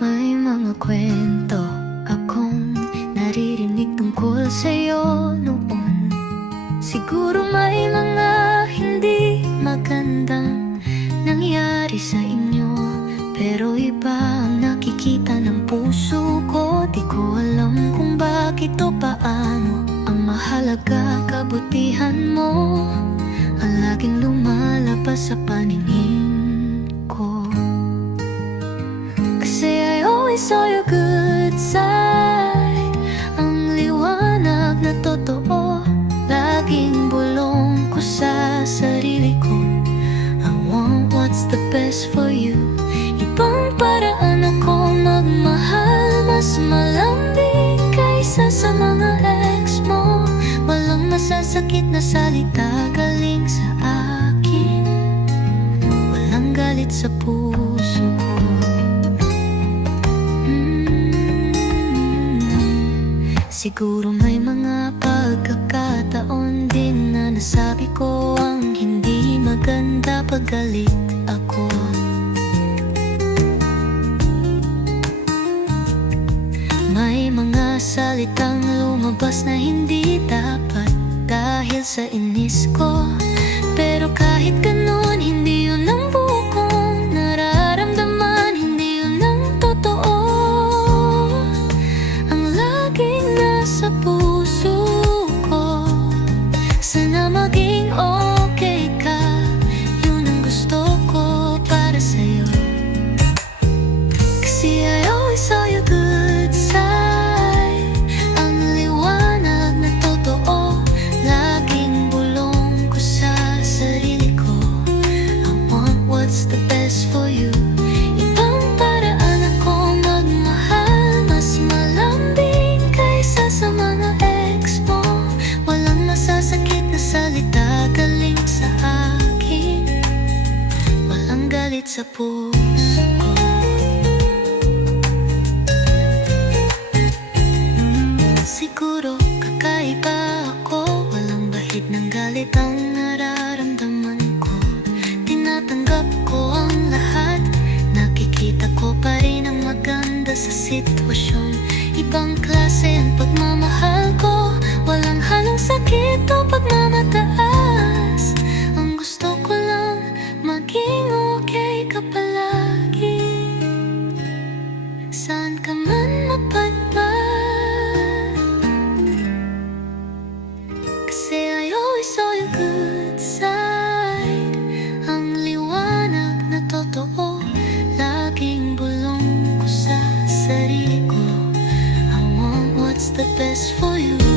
May mga kwento akong naririnig tungkol sa'yo noon Siguro may mga hindi magandang nangyari sa inyo Pero iba ang nakikita ng puso ko Di ko alam kung bakit o paano Ang mahalaga kabutihan mo Ang laging lumalabas sa paningin ko saw your good side. Ang liwanag na totoo Laging bulong ko sa sarili ko. I want what's the best for you. Ibang paraan ako magmahal Mas malambing kaysa sa mga ex mo. Walang masasakit na salita galing sa akin. Walang galit sa puso Siguro may mga pagkakataon din na nasabi ko ang hindi maganda pag galit ako. May mga salitang lumabas na hindi dapat dahil sa inis ko. Pero kahit ganun, what's the best for you? Ibang paraan ako magmahal. Mas malambing kaysa sa mga ex mo. Walang masasakit na salita galing sa akin. Walang galit sa ko. Siguro kakaiba ako. Walang bahid ng galit ang nararamdaman ko sakit o pagmamataas? Ang gusto ko lang maging okay ka palagi. Saan ka man mapadpad Kasi I always saw your good side. Ang liwanag na totoo Laging bulong ko sa sarili ko. I want what's the best for you.